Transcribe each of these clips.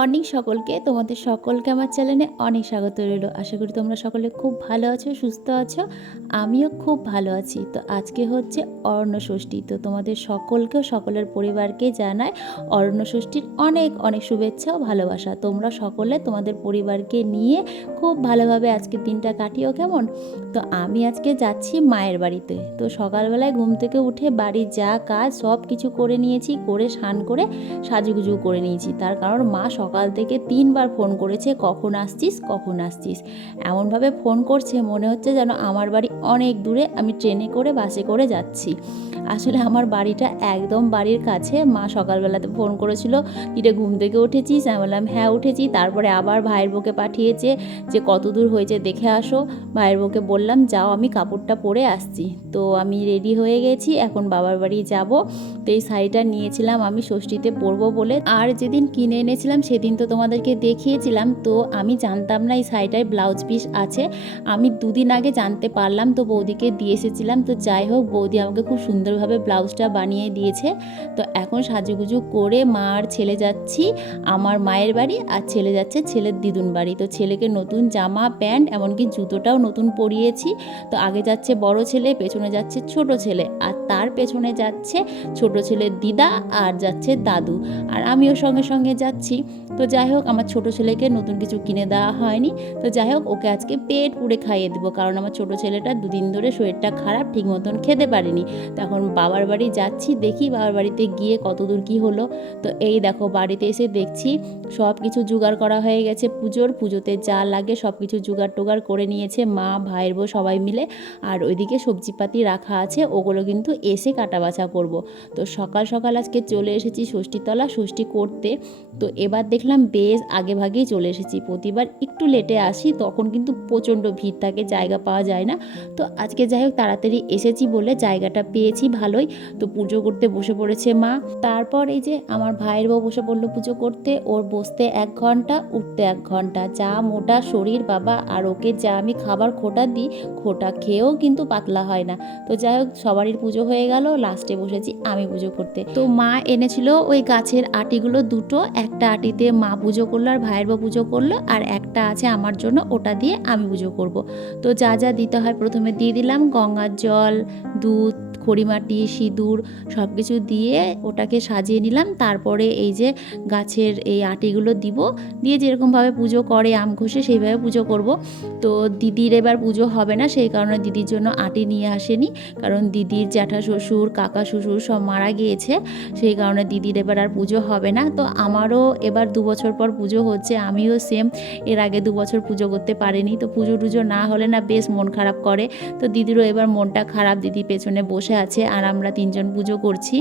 Morning সকলকে। তোমাদের সকলকে আমার চ্যানেলে অনেক স্বাগত রইল। আশা করি তোমরা সকলে খুব ভালো আছো, সুস্থ আছো। আমিও খুব ভালো আছি। তো আজকে হচ্ছে অরণ্য ষষ্ঠী তো তোমাদের সকলকেও, সকলের পরিবারকে জানায় অরণ্য ষষ্ঠীর অনেক অনেক শুভেচ্ছা ও ভালোবাসা। তোমরা সকলে তোমাদের পরিবারকে নিয়ে খুব ভালোভাবে আজকের দিনটা কাটিও কেমন? তো আমি আজকে যাচ্ছি মায়ের বাড়িতে। তো সকালবেলায় ঘুম থেকে উঠে বাড়ির যা কাজ সব কিছু করে নিয়েছি, করে স্নান করে সাজুগুজু করে নিয়েছি। তার কারণ মা সকাল থেকে তিনবার ফোন করেছে, কখন আসছিস? কখন আসছিস? এমনভাবে ফোন করছে, মনে হচ্ছে যেন আমার বাড়ি অনেক দূরে, আমি ট্রেনে করে বাসে করে যাচ্ছি। আসলে আমার বাড়িটা একদম বাড়ির কাছে। মা সকালবেলাতে ফোন করেছিল, কিরে, ঘুম থেকে উঠেছিস? আমি বললাম হ্যাঁ উঠেছি। তারপরে আবার ভাইয়ের বউকে পাঠিয়েছে যে, কত দূর হয়েছে দেখে আসো। ভাইয়ের বউকে বললাম, যাও, আমি কাপড়টা পরে আসছি। তো আমি রেডি হয়ে গেছি, এখন বাবার বাড়ি যাব। তো এই শাড়িটা নিয়েছিলাম আমি ষষ্ঠীতে পরবো বলে। আর যেদিন কিনে এনেছিলাম, সেদিন তো তোমাদেরকে দেখিয়েছিলাম। তো আমি জানতাম না এই শাড়িটায় ব্লাউজ পিস আছে। আমি দুদিন আগে জানতে পারলাম, তো বৌদিকে দিয়ে এসেছিলাম। তো যাই হোক, বৌদি আমাকে খুব সুন্দরভাবে ব্লাউজটা বানিয়ে দিয়েছে। তো এখন সাজুগুজু করে মা আর ছেলে যাচ্ছি, আমার মায়ের বাড়ি আর ছেলে যাচ্ছে ছেলের দিদুন বাড়ি। তো ছেলেকে নতুন জামা, প্যান্ট, এমনকি জুতোটাও নতুন পরিয়েছি। তো আগে যাচ্ছে বড় ছেলে, পেছনে যাচ্ছে ছোট ছেলে। আর তার পেছনে যাচ্ছে ছোট ছেলের দিদা আর যাচ্ছে দাদু। আর আমিও সঙ্গে সঙ্গে যাচ্ছি। তো যাই হোক, আমার ছোট ছেলেকে নতুন কিছু কিনে দেওয়া হয়নি। তো যাই হোক, ওকে আজকে পেট পুড়ে খাইয়ে দেবো, কারণ আমার ছোট ছেলেটা দুদিন ধরে শরীরটা খারাপ, ঠিক মতন খেতে পারেনি। তখন বাবার বাড়ি যাচ্ছি, দেখি বাবার বাড়িতে গিয়ে কত দূর কী হলো। তো এই দেখো, বাড়িতে এসে দেখছি সব কিছু জোগাড় করা হয়ে গেছে পুজোর। পুজোতে যা লাগে সব কিছু জোগাড় টোগাড় করে নিয়েছে মা, ভাইয়ের বউ সবাই মিলে। আর ওইদিকে সবজিপাতি রাখা আছে, ওগুলো কিন্তু এসে কাটা বাছা করব। তো সকাল সকাল আজকে চলে এসেছি ষষ্ঠীতলা ষষ্ঠী করতে। তো এবার দেখলাম বেশ, আগে ভাগেই চলে এসেছি। প্রতিবার একটু লেটে আসি, তখন কিন্তু প্রচণ্ড ভিড় থাকে, জায়গা পাওয়া যায় না। তো আজকে যাই হোক, তাড়াতাড়ি এসেছি বলে জায়গাটা পেয়েছি ভালোই। তো পুজো করতে বসে পড়েছে মা। তারপর এই যে আমার ভাইয়ের বউ বসে পড়ল পুজো করতে, ওর বসতে এক ঘণ্টা, উঠতে এক ঘণ্টা। যা মোটা শরীর, বাবা, আর ওকে যা আমি খাবার খোটা দিই, খোটা খেয়েও কিন্তু পাতলা হয় না। তো যাই হোক, সবারই পুজো হয়ে গেল, লাস্টে বসেছি আমি পুজো করতে। তো মা এনেছিল ওই গাছের আটিগুলো দুটো, একটা আটিতে মা পুজো করল আর ভাইয়ের বউ পুজো করল আর একটা আছে আমার জন্য, ওটা দিয়ে আমি পুজো করব। তো যা যা দিতে হয় প্রথমে দিয়ে দিলাম গঙ্গার জল, দুধ, খড়িমাটি, সিঁদুর সব কিছু দিয়ে ওটাকে সাজিয়ে নিলাম। তারপরে এই যে গাছের এই আটিগুলো দিব, দিয়ে যেরকমভাবে পুজো করে আম ঘষে সেইভাবে পুজো করব। তো দিদির এবার পুজো হবে না, সেই কারণে দিদির জন্য আটি নিয়ে আসেনি। কারণ দিদির জ্যাঠা শ্বশুর, কাকা শ্বশুর সব মারা গিয়েছে, সেই কারণে দিদির এবার আর পুজো হবে না। তো আমারও এবার দু বছর পর পুজো হচ্ছে, আমিও সেম এর আগে দু বছর পুজো করতে পারিনি, তো পুজো টুজো না হলে না বেশ মন খারাপ করে। তো দিদিরও এবার মনটা খারাপ, দিদি পেছনে বসে আছে আর আমরা তিনজন পুজো করছি।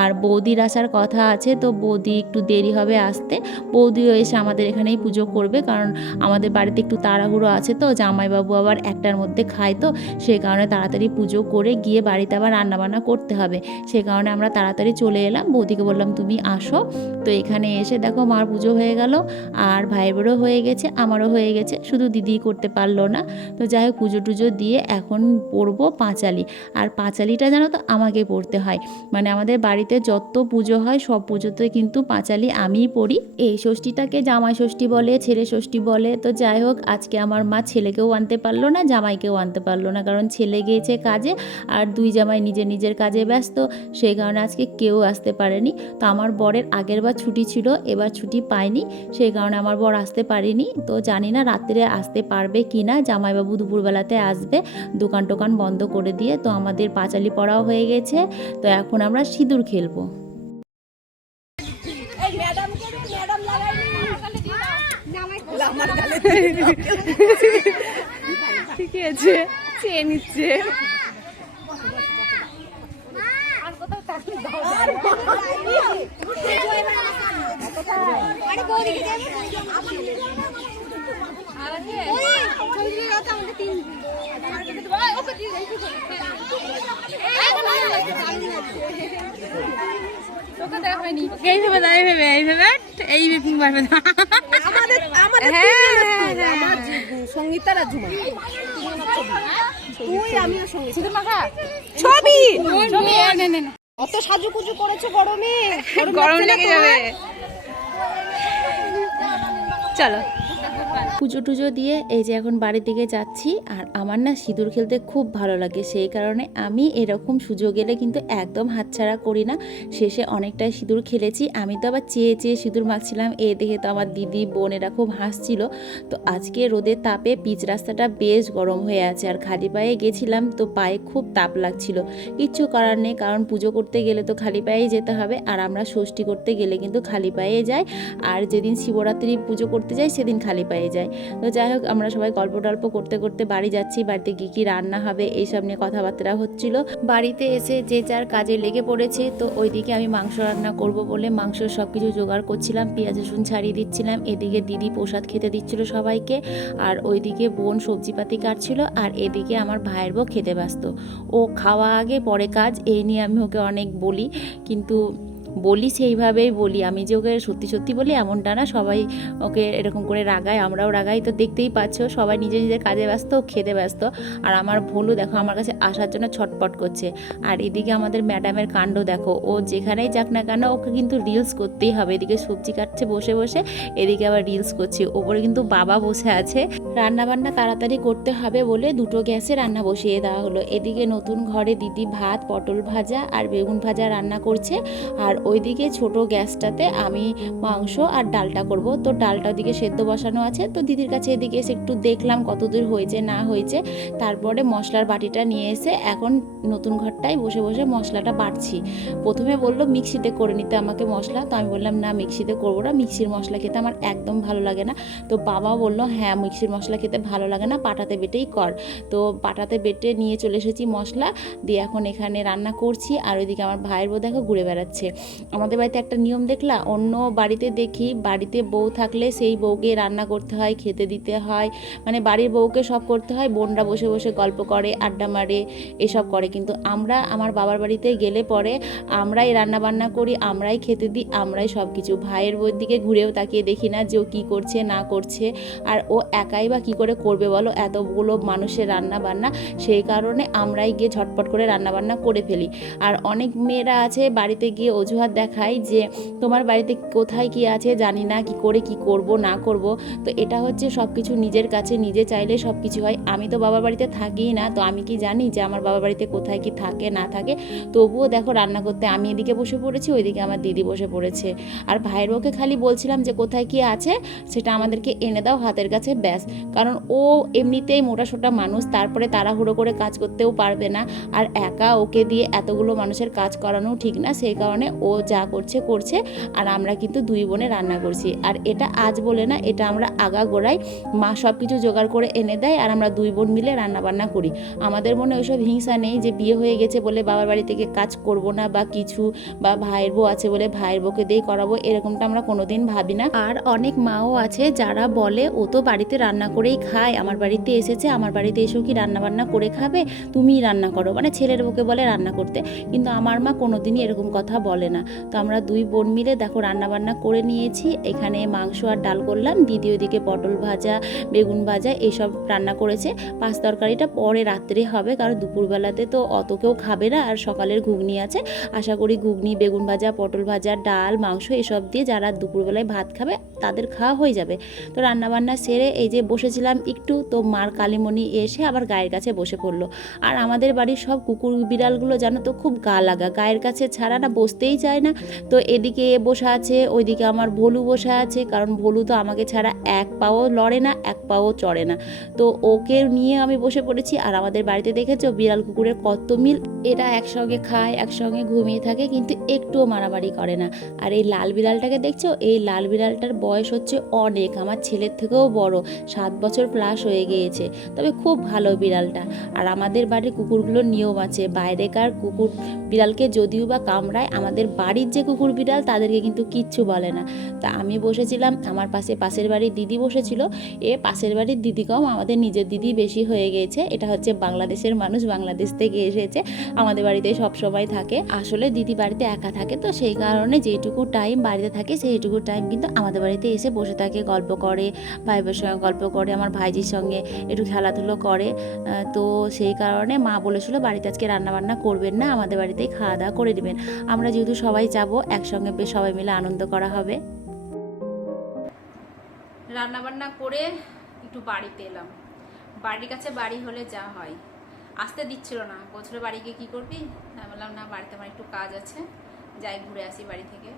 আর বৌদির আসার কথা আছে, তো বৌদি একটু দেরি হবে আসতে। বৌদিও এসে আমাদের এখানেই পুজো করবে, কারণ আমাদের বাড়িতে একটু তাড়াহুড়ো আছে তো, জামাইবাবু আবার একটার মধ্যে খায় তো, সেই কারণে তাড়াতাড়ি পুজো করে গিয়ে বাড়িতে আবার রান্নাবান্না করতে হবে। সেই কারণে আমরা তাড়াতাড়ি চলে এলাম, বৌদিকে বললাম, তুমি আসো। তো এখানে এসে দেখো মার পুজো হয়ে গেল, আর ভাইয়েরও হয়ে গেছে, আমারও হয়ে গেছে, শুধু দিদি করতে পারল না। তো যাই হোক, পুজো টুজো দিয়ে এখন পড়ব পাঁচালি। আর পাঁচালিটা জানো তো, আমাকে পড়তে হয়। মানে আমাদের বাড়িতে যত পুজো হয়, সব পুজোতে কিন্তু পাঁচালি আমিই পড়ি এই ষষ্ঠীটাকে জামাই ষষ্ঠী বলে, ছেলে ষষ্ঠী বলে। তো যাই হোক, আজকে আমার মা ছেলেকেও আনতে পারল না, জামাইকেও আনতে পারল না। কারণ ছেলে গিয়েছে কাজে, আর দুই জামাই নিজের নিজের কাজে ব্যস্ত। সেই কারণে আজকে কেউ আসতে পারেনি। তো আমার বরের আগের বার ছুটি ছিল, এবার ছুটি পায়নি সেই কারণে আমার বর আসতে পারিনি। তো জানি না রাত্রে আসতে পারবে কি না জামাইবাবু দুপুরবেলাতে আসবে। দোকান টোকান বন্ধ করে দিয়ে তো আমাদের পাঁচালি পড়াও হয়ে গেছে। তো এখন আমরা সিঁদুর খেলব। ঠিকই আছে চেয়ে নিচ্ছে। এইভাবে না এইভাবে এইভাবে এই ভাবে না আমাদের আমাদের হ্যাঁ, তিনজনের হ্যাঁ, তো, হ্যাঁ। আমার যে- ঝুমা তুই আমিও সংগীত শুধু মাখা ছবি অত সাজুকুজু করেছ গরমে গরম লেগে যাবে? চলো পুজো টুজো দিয়ে এই যে এখন বাড়ির দিকে যাচ্ছি আর আমার না সিঁদুর খেলতে খুব ভালো লাগে। সেই কারণে আমি এরকম সুযোগ এলে কিন্তু একদম হাতছাড়া করি না। শেষে অনেকটাই সিঁদুর খেলেছি। আমি তো আবার চেয়ে চেয়ে সিঁদুর মাখছিলাম। এ দেখে তো আমার দিদি বোনেরা খুব হাসছিল। তো আজকে রোদের তাপে পিচ রাস্তাটা বেশ গরম হয়ে আছে। আর খালি পায়ে গেছিলাম তো পায়ে খুব তাপ লাগছিল। কিচ্ছু করার নেই, কারণ পুজো করতে গেলে তো খালি পায়েই যেতে হবে। আর আমরা ষষ্ঠী করতে গেলে কিন্তু খালি পায়ে যাই। আর যেদিন শিবরাত্রি পুজো করতে যাই, সেদিন খালি পায়ে যাই। তো যাই হোক, আমরা সবাই গল্প টল্প করতে করতে বাড়ি যাচ্ছি, বাড়িতে কী কী রান্না হবে এইসব নিয়ে কথাবার্তা হচ্ছিল। বাড়িতে এসে যে যার কাজে লেগে পড়েছে, তো ওইদিকে আমি মাংস রান্না করব বলে মাংস সব কিছু জোগাড় করছিলাম পেঁয়াজ রসুন ছাড়িয়ে দিচ্ছিলাম, এদিকে দিদি প্রসাদ খেতে দিচ্ছিল সবাইকে, আর ওইদিকে বোন সবজিপাতি কাটছিল, আর এদিকে আমার ভাইয়ের বউ খেতে ব্যস্ত। ও খাওয়া আগে, পরে কাজ এই নিয়ে আমি ওকে অনেক বলি, কিন্তু বলি সেইভাবেই বলি। আমি যে ওকে সত্যি সত্যি বলি এমনটা না, সবাই ওকে এরকম করে রাগায়, আমরাও রাগাই। তো দেখতেই পাচ্ছ, সবাই নিজের নিজের কাজে ব্যস্ত, খেতে ব্যস্ত। আর আমার ভুলও দেখো, আমার কাছে আসার জন্য ছটপট করছে। আর এদিকে আমাদের ম্যাডামের কাণ্ড দেখো, ও যেখানেই যাক না কেন, ওকে কিন্তু রিলস করতেই হবে। এদিকে সবজি কাটছে বসে বসে, এদিকে আবার রিলস করছে। ওপরে কিন্তু বাবা বসে আছে। রান্না বান্না তাড়াতাড়ি করতে হবে বলে দুটো গ্যাসে রান্না বসিয়ে দেওয়া হলো। এদিকে নতুন ঘরে দিদি ভাত, পটল ভাজা আর বেগুন ভাজা রান্না করছে। আর ওইদিকে ছোট গ্যাসটাতে আমি মাংস আর ডালটা করব। তো ডালটা ওদিকে সেদ্ধ বসানো আছে। তো দিদির কাছে এদিকে এসে একটু দেখলাম কতদূর হয়েছে, না হয়েছে। তারপরে মশলার বাটিটা নিয়ে এসে এখন নতুন ঘরটায় বসে বসে মশলাটা বাটছি। প্রথমে বলল, মিক্সিতে করে নিতে আমাকে মশলা। তো আমি বললাম, না, মিক্সিতে করব না। মিক্সির মশলা খেতে আমার একদম ভালো লাগে না। তো বাবা বলল হ্যাঁ মিক্সির মশলা খেতে ভালো লাগে না। পাটাতে বেটেই কর। তো পাটাতে বেটে নিয়ে চলে এসেছি মশলা। দিয়ে এখন এখানে রান্না করছি। আর ওইদিকে আমার ভাইয়ের বউ দেখো ঘুরে বেড়াচ্ছে। আমাদের বাড়িতে একটা নিয়ম দেখলা? অন্য বাড়িতে দেখি, বাড়িতে বউ থাকলে সেই বউকে রান্না করতে হয়, খেতে দিতে হয়। মানে বাড়ির বউকে সব করতে হয়, বোনরা বসে বসে গল্প করে, আড্ডা মারে, এসব করে। কিন্তু আমরা আমার বাবার বাড়িতে গেলে পরে আমরাই রান্না বান্না করি, আমরাই খেতে দিই, আমরাই সব কিছু ভাইয়ের বউয়ের দিকে ঘুরেও তাকিয়ে দেখি না যে ও কী করছে, না করছে। আর ও একাই বা কী করে করবে বলো? এতগুলো মানুষের রান্না বান্না সেই কারণে আমরাই গিয়ে ঝটপট করে রান্না বান্না করে ফেলি। আর অনেক মেয়েরা আছে, বাড়িতে গিয়ে অজুহাত দেখায় যে তোমার বাড়িতে কোথায় কি আছে জানি না, কি করে কি করব, না করব। তো এটা হচ্ছে সব কিছু নিজের কাছে, নিজে চাইলে সব কিছু হয়। আমি তো বাবার বাড়িতে থাকিই না, তো আমি কি জানি যে আমার বাবার বাড়িতে কোথায় কি থাকে, না থাকে। তবুও দেখো রান্না করতে আমি এদিকে বসে পড়েছি, ওইদিকে আমার দিদি বসে পড়েছে। আর ভাইয়ের বউকে খালি বলছিলাম যে কোথায় কি আছে, সেটা আমাদেরকে এনে দাও হাতের কাছে, ব্যাস। কারণ ও এমনিতেই মোটা সোটা মানুষ, তারপরে তাড়াহুড়ো করে কাজ করতেও পারবে না। আর একা ওকে দিয়ে এতগুলো মানুষের কাজ করানো ঠিক না, সেই কারণে ও যা করছে করছে, আর আমরা কিন্তু দুই বোনে রান্না করছি। আর এটা আজ বলে না, এটা আমরা আগা গোড়ায় মা সব কিছু জোগাড় করে এনে দেয় আর আমরা দুই বোন মিলে রান্না বান্না করি। আমাদের মনে ওইসব হিংসা নেই যে বিয়ে হয়ে গেছে বলে বাবার বাড়ি থেকে কাজ করব না বা কিছু বা ভাইয়ের বউ আছে বলে ভাইয়ের বউকে দিয়েই করাবো, এরকমটা আমরা কোনোদিন ভাবি না। আর অনেক মাও আছে যারা বলে, ও তো বাড়িতে রান্না করেই খায়, আমার বাড়িতে এসেছে, আমার বাড়িতে এসেও কি রান্না বান্না করে খাবে? তুমিই রান্না করো। মানে ছেলের বউকে বলে রান্না করতে। কিন্তু আমার মা কোনোদিনই এরকম কথা বলে না। তো আমরা দুই বোন মিলে দেখো রান্নাবান্না করে নিয়েছি। এখানে মাংস আর ডাল করলাম। দিদি ওইদিকে পটল ভাজা, বেগুন ভাজা এইসব রান্না করেছে। পাঁচ তরকারিটা পরে রাত্রে হবে কারণ দুপুরবেলাতে তো অত কেউ খাবে না আর সকালের ঘুগনি আছে। আশা করি ঘুগনি, বেগুন ভাজা, পটল ভাজা, ডাল, মাংস এসব দিয়ে যারা দুপুরবেলায় ভাত খাবে তাদের খাওয়া হয়ে যাবে। তো রান্নাবান্না সেরে এই যে বসেছিলাম একটু তো মার কালিমণি এসে আবার গায়ের কাছে বসে পড়ল। আর আমাদের বাড়ির সব কুকুর বিড়ালগুলো জানো তো খুব গা লাগা। গায়ের কাছে ছাড়া না বসতেই চায় না। তো এদিকে এ বসে আছে, ওইদিকে আমার ভলু বসে আছে, কারণ ভলু তো আমাকে ছাড়া এক পাও লড়ে না, এক পাও চড়ে না। তো ওকে নিয়ে আমি বসে পড়েছি, আর আমাদের বাড়িতে দেখেছ, বিড়াল কুকুরের কত মিল? এরা একসঙ্গে খায়, একসঙ্গে ঘুমিয়ে থাকে, কিন্তু একটুও মারামারি করে না। আর এই লাল বিড়ালটাকে দেখছ? এই লাল বিড়ালটার বয়স হচ্ছে অনেক, আমার ছেলের থেকেও বড়, সাত বছর প্লাস হয়ে গিয়েছে। তবে খুব ভালো বিড়ালটা। আর আমাদের বাড়ির কুকুরগুলোর নিয়ম আছে, বাইরেকার কুকুর, বিড়ালকে যদিও বা কামড়ায়, আমাদের বাড়ির যে কুকুর বিড়াল তাদেরকে কিন্তু কিচ্ছু বলে না। তা আমি বসেছিলাম, আমার পাশে পাশের বাড়ির দিদি বসেছিল। এ পাশের বাড়ির দিদি কম আমাদের নিজের দিদি বেশি হয়ে গিয়েছে এটা হচ্ছে বাংলাদেশের মানুষ, বাংলাদেশ থেকে এসেছে। আমাদের বাড়িতে সব সময় থাকে। আসলে দিদি বাড়িতে একা থাকে, তো সেই কারণে যেটুকু টাইম বাড়িতে থাকে, সেইটুকু টাইম কিন্তু আমাদের বাড়িতে এসে বসে থাকে, গল্প করে, ভাইবের সঙ্গে গল্প করে, আমার ভাইজির সঙ্গে একটু খেলাধুলো করে। তো সেই কারণে মা বলেছিল, বাড়িতে আজকে রান্নাবান্না করবেন না, আমাদের বাড়িতেই খাওয়া দাওয়া করে দেবেন। আমরা যেহেতু সবাই যাব, একসঙ্গে বেশ সবাই মিলে আনন্দ করা হবে। রান্না বান্না করে একটু বাড়িতে এলাম। বাড়ির কাছে বাড়ি হলে যা হয়। আসতে দিচ্ছিল না। বছরে বাড়ি গিয়ে কী করবি? আমি বললাম, না, বাড়িতে আমার একটু কাজ আছে। যাই ঘুরে আসি বাড়ি থেকে।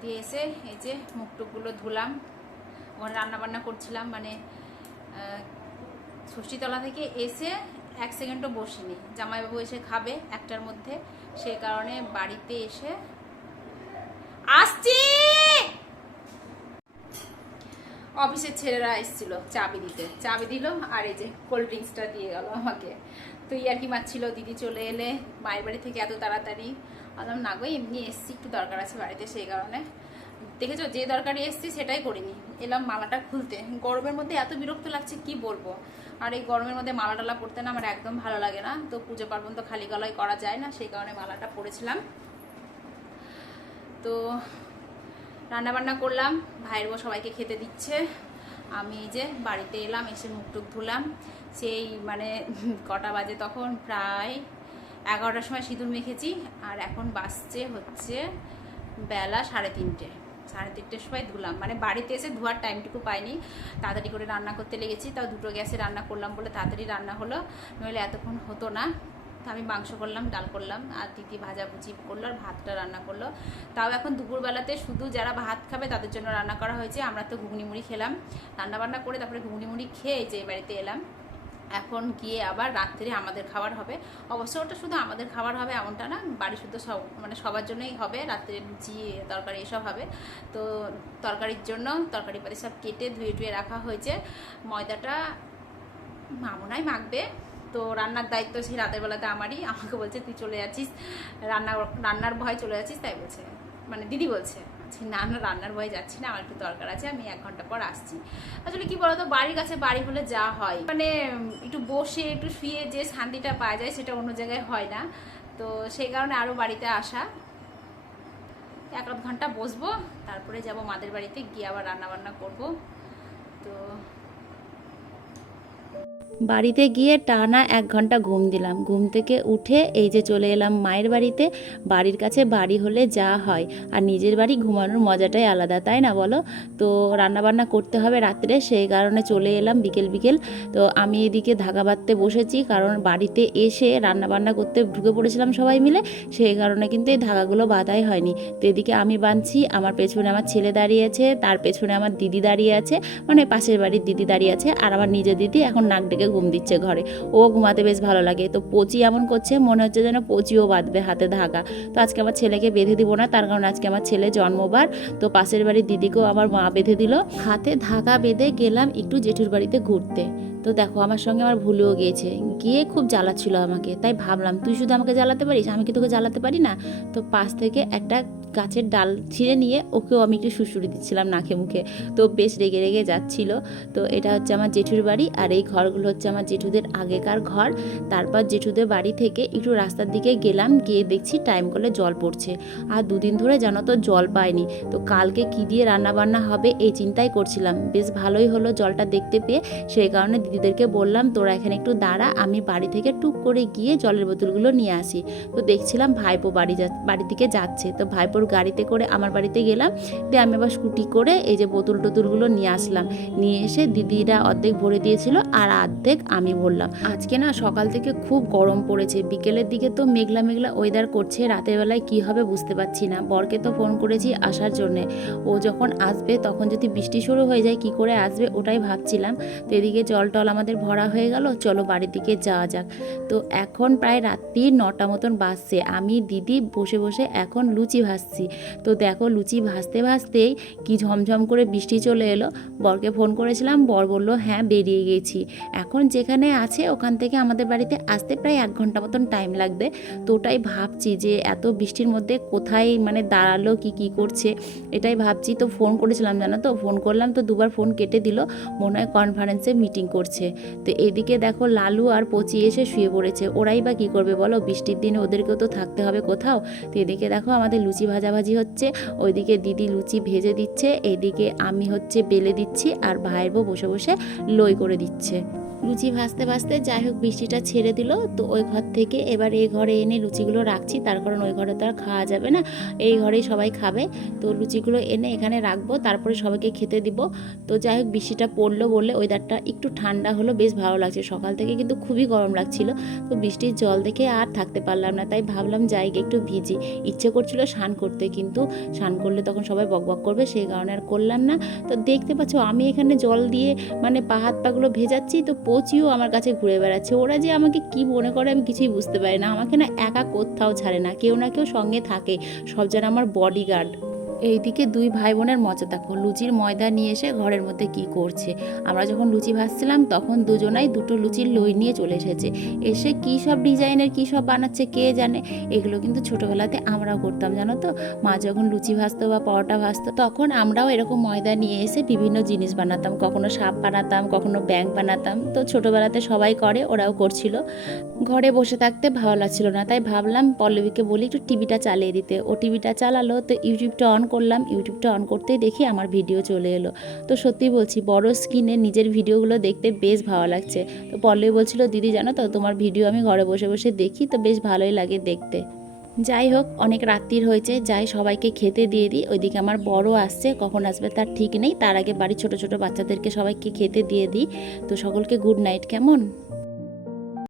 দিয়ে এসে এই যে মুখ টুকগুলো ধুলাম। ওখানে রান্না বান্না করছিলাম। মানে ষষ্ঠীতলা থেকে এসে এক সেকেন্ডও বসিনি। জামাইবাবু এসে খাবে একটার মধ্যে। সে কারণে বাড়িতে এসে আসছি! অফিসের ছেলেরা এসেছিল চাবি দিতে। চাবি দিল আর এই যে কোল্ড ড্রিঙ্কসটা দিয়ে গেল আমাকে। তো ইয়ার কি মারছিল, দিদি চলে এলে মায়ের বাড়ি থেকে এত তাড়াতাড়ি। বললাম, না গো, এমনি এসছি, একটু দরকার আছে বাড়িতে সেই কারণে। দেখেছ, যে দরকারি এসছি সেটাই করিনি। এলাম মালাটা খুলতে। গরমের মধ্যে এত বিরক্ত লাগছে, কি বলব? আর এই গরমের মধ্যে মালা টালা পরতে না আমার একদম ভালো লাগে না। তো পুজো পার্বণ তো খালি গলায় করা যায় না, সেই কারণে মালাটা পরেছিলাম। তো রান্না বান্না করলাম, ভাইয়ের বউ সবাইকে খেতে দিচ্ছে। আমি যে বাড়িতে এলাম, এসে মুখ টুক ধুলাম। সেই মানে কটা বাজে তখন, প্রায় এগারোটার সময় সিঁদুর মেখেছি। আর এখন বাসছে হচ্ছে বেলা সাড়ে তিনটে। সাড়ে তিনটের সময় ধুলাম। মানে বাড়িতে এসে ধোয়ার টাইমটুকু পাইনি। তাড়াতাড়ি করে রান্না করতে লেগেছি, তাও দুটো গ্যাসে রান্না করলাম বলে তাড়াতাড়ি রান্না হলো। নইলে এতক্ষণ হতো না। তো আমি মাংস করলাম, ডাল করলাম, আর দিদি ভাজাভুজি করল আর ভাতটা রান্না করল। তাও এখন দুপুরবেলাতে শুধু যারা ভাত খাবে তাদের জন্য রান্না করা হয়েছে। আমরা তো ঘুগনি মুড়ি খেলাম। রান্না বান্না করে তারপরে ঘুগনি মুড়ি খেয়ে যে বাড়িতে এলাম। এখন গিয়ে আবার রাত্রে আমাদের খাবার হবে। অবশ্য ওটা শুধু আমাদের খাবার হবে এমনটা না বাড়ি শুধু সব মানে সবার জন্যই হবে, রাত্রে লুচি তরকারি এসব হবে। তো তরকারির জন্য তরকারি পাতি সব কেটে ধুয়ে টুয়ে রাখা হয়েছে। ময়দাটা মামুনাই মাখবে। তো রান্নার দায়িত্ব সেই রাতের বেলাতে আমারই। আমাকে বলছে, তুই চলে যাচ্ছিস। রান্না, রান্নার ভয় চলে যাচ্ছিস? তাই বলছে। মানে দিদি বলছে। বলছি, না আমরা রান্নার ভয়ে যাচ্ছি না আমার একটু দরকার আছে আমি এক ঘণ্টা পর আসছি। আসলে কি বলতো বাড়ির কাছে বাড়ি হলে যা হয় মানে একটু বসে একটু শুয়ে যে শান্তিটা পাওয়া যায় সেটা অন্য জায়গায় হয় না। তো সেই কারণে আরও বাড়িতে আসা। এক আধ ঘণ্টা বসবো তারপরে যাব মাদের বাড়িতে গিয়ে আবার রান্নাবান্না করব। তো বাড়িতে গিয়ে টানা এক ঘণ্টা ঘুম দিলাম। ঘুম থেকে উঠে এই যে চলে এলাম মায়ের বাড়িতে। বাড়ির কাছে বাড়ি হলে যা হয়। আর নিজের বাড়ি ঘুমানোর মজাটাই আলাদা, তাই না বলো? তো রান্নাবান্না করতে হবে রাত্রে, সেই কারণে চলে এলাম বিকেল বিকেল। তো আমি এদিকে ধাগা বাঁধতে বসেছি, কারণ বাড়িতে এসে রান্নাবান্না করতে ঢুকে পড়েছিলাম সবাই মিলে। সেই কারণে কিন্তু এই ধাগাগুলো বাঁধাই হয়নি। তো এদিকে আমি বাঁধছি, আমার পেছনে আমার ছেলে দাঁড়িয়ে আছে, তার পেছনে আমার দিদি দাঁড়িয়ে আছে মানে পাশের বাড়ির দিদি দাঁড়িয়ে আছে, আর আমার নিজের দিদি এখন নাক ডেকে ঘুম দিচ্ছে ঘরে। ও ঘুমাতে বেশ ভালো লাগে। তো পচি এমন করছে, মনে হচ্ছে যেন পচিও বাঁধবে হাতে ধাগা। তো আজকে আমার ছেলেকে বেঁধে দিব না, তার কারণ আজকে আমার ছেলে জন্মবার। তো পাশের বাড়ির দিদিকেও আমার মা বেঁধে দিল। হাতে ধাগা বেঁধে গেলাম একটু জেঠুর বাড়িতে ঘুরতে। তো দেখো, আমার সঙ্গে আমার ভুলেও গিয়েছে। গিয়ে খুব জ্বালাচ্ছিল আমাকে। তাই ভাবলাম, তুই শুধু আমাকে জ্বালাতে পারিস? আমি কি তোকে জ্বালাতে পারি না? তো পাশ থেকে একটা গাছের ডাল ছিঁড়ে নিয়ে ওকেও আমি একটু সুসুরি দিচ্ছিলাম নাকে মুখে। তো বেশ রেগে রেগে যাচ্ছিল। তো এটা হচ্ছে আমার জেঠুর বাড়ি আর এই ঘরগুলো হচ্ছে আমার জেঠুদের আগেকার ঘর। তারপর জেঠুদের বাড়ি থেকে একটু রাস্তার দিকে গেলাম, গিয়ে দেখছি টাইম করলে জল পড়ছে। আর দুদিন ধরে জানো তো জল পাইনি। তো কালকে কি দিয়ে রান্না বান্না হবে এই চিন্তাই করছিলাম। বেশ ভালোই হলো জলটা দেখতে পেয়ে। সেই কারণে দিদিদেরকে বললাম, তোরা এখানে একটু দাঁড়া, আমি বাড়ি থেকে টুক করে গিয়ে জলের বোতলগুলো নিয়ে আসি। তো দেখছিলাম ভাইপো বাড়ি যা, বাড়ির দিকে যাচ্ছে। তো ভাইপোর গাড়িতে করে আমার বাড়িতে গেলাম। দিয়ে আমি আবার স্কুটি করে এই যে বোতল টোতলগুলো নিয়ে আসলাম। নিয়ে এসে দিদিরা অর্ধেক ভরে দিয়েছিল আর অর্ধেক আমি ভরলাম। আজকে না সকাল থেকে খুব গরম পড়েছে। বিকেলের দিকে তো মেঘলা মেঘলা ওয়েদার করছে। রাতের বেলায় কি হবে বুঝতে পারছি না। বরকে তো ফোন করেছি আসার জন্যে। ও যখন আসবে তখন যদি বৃষ্টি শুরু হয়ে যায় কি করে আসবে ওটাই ভাবছিলাম। তো এদিকে জল টল আমাদের ভরা হয়ে গেল। চলো বাড়ির দিকে যাওয়া যাক। তো এখন প্রায় রাত্রি নটা মতন বাজছে। আমি, দিদি বসে বসে এখন লুচি ভাজছি। তো দেখো লুচি ভাজতে ভাজতেই কি ঝমঝম করে বৃষ্টি চলে এলো। বরকে ফোন করেছিলাম, বর বলল হ্যাঁ বেরিয়ে গেছি। এখন যেখানে আছে ওখান থেকে আমাদের বাড়িতে আসতে প্রায় এক ঘণ্টা মতন টাইম লাগবে। তো ওটাই ভাবছি যে এত বৃষ্টির মধ্যে কোথায় মানে দাঁড়াল, কি কি করছে, এটাই ভাবছি। তো ফোন করেছিলাম, জানো তো? ফোন করলাম, তো দুবার ফোন কেটে দিল, মনে হয় কনফারেন্সে মিটিং করছে। তো এদিকে দেখো লালু আর পচি এসে শুয়ে পড়েছে। ওরাই বা কী করবে বলো? বৃষ্টির দিনে ওদেরকেও তো থাকতে হবে কোথাও। তো এদিকে দেখো আমাদের লুচি ভাজা ভাজাভাজি হচ্ছে, ওইদিকে দিদি লুচি ভেজে দিচ্ছে, এদিকে আমি হচ্ছে বেলে দিচ্ছি আর ভাইয়ের বউ বসে বসে লই করে দিচ্ছে। লুচি ভাজতে ভাজতে যাই হোক বৃষ্টিটা ছেড়ে দিল, তো ওই ঘর থেকে এবার এই ঘরে এনে লুচিগুলো রাখছি, তার কারণ ওই ঘরে তো আর খাওয়া যাবে না, এই ঘরেই সবাই খাবে। তো লুচিগুলো এনে এখানে রাখব, তারপরে সবাইকে খেতে দিব। তো যাই হোক বৃষ্টিটা পড়ল বললে ওয়েদারটা একটু ঠান্ডা হলো, বেশ ভালো লাগছে। সকাল থেকে কিন্তু খুবই গরম লাগছিল, তো বৃষ্টির জল দেখে আর থাকতে পারলাম না, তাই ভাবলাম যাই একটু ভিজি। ইচ্ছে করছিল স্নান করতে কিন্তু স্নান করলে তখন সবাই বকবক করবে, সেই কারণে আর করলাম না। তো দেখতে পাচ্ছ আমি এখানে জল দিয়ে মানে পা, হাত পাগুলো ভেজাচ্ছি, তো পচিও আমার কাছে ঘুরে বেড়াচ্ছে। ওরা যে আমাকে কি মনে করে আমি কিছুই বুঝতে পারি না। আমাকে না একা কোথাও ছাড়ে না, কেউ না কেউ সঙ্গে থাকে। সব যেন আমার বডিগার্ড এইদিকে দুই ভাই বোনের মজা। দেখো, লুচির ময়দা নিয়ে এসে ঘরের মধ্যে কি করছে? আমরা যখন লুচি ভাজছিলাম, তখন দুজনাই দুটো লুচির লই নিয়ে চলে এসেছে। এসে কী সব ডিজাইনের, কী সব বানাচ্ছে, কে জানে? এগুলো কিন্তু ছোটোবেলাতে আমরাও করতাম, জানো তো? মা যখন লুচি ভাজতো বা পরোটা ভাজতো, তখন আমরাও এরকম ময়দা নিয়ে এসে বিভিন্ন জিনিস বানাতাম। কখনো সাপ বানাতাম, কখনো ব্যাংক বানাতাম। তো ছোটোবেলাতে সবাই করে, ওরাও করছিল। ঘরে বসে থাকতে ভালো লাগছিল না, তাই ভাবলাম পল্লবীকে বলি, একটু টিভিটা চালিয়ে দিতে। ও টিভিটা চালালো, তো ইউটিউবটা অন করলাম, ইউটিউবটা অন করতেই দেখি আমার ভিডিও চলে এলো। তো সত্যি বলছি, বড় স্ক্রিনে নিজের ভিডিওগুলো দেখতে বেশ ভালো লাগছে। তো পল্লবী বলছিল, দিদি, জানো তো, তোমার ভিডিও আমি ঘরে বসে বসে দেখি, তো বেশ ভালোই লাগে দেখতে। যাই হোক, অনেক রাত্রির হয়েছে, যাই সবাইকে খেতে দিয়ে দিই, ওইদিকে আমার বড় আসছে, কখন আসবে তার ঠিক নেই। তার আগে বাড়ির ছোট ছোট বাচ্চাদেরকে সবাইকে খেতে দিয়ে দিই। তো সকলকে গুড নাইট কেমন?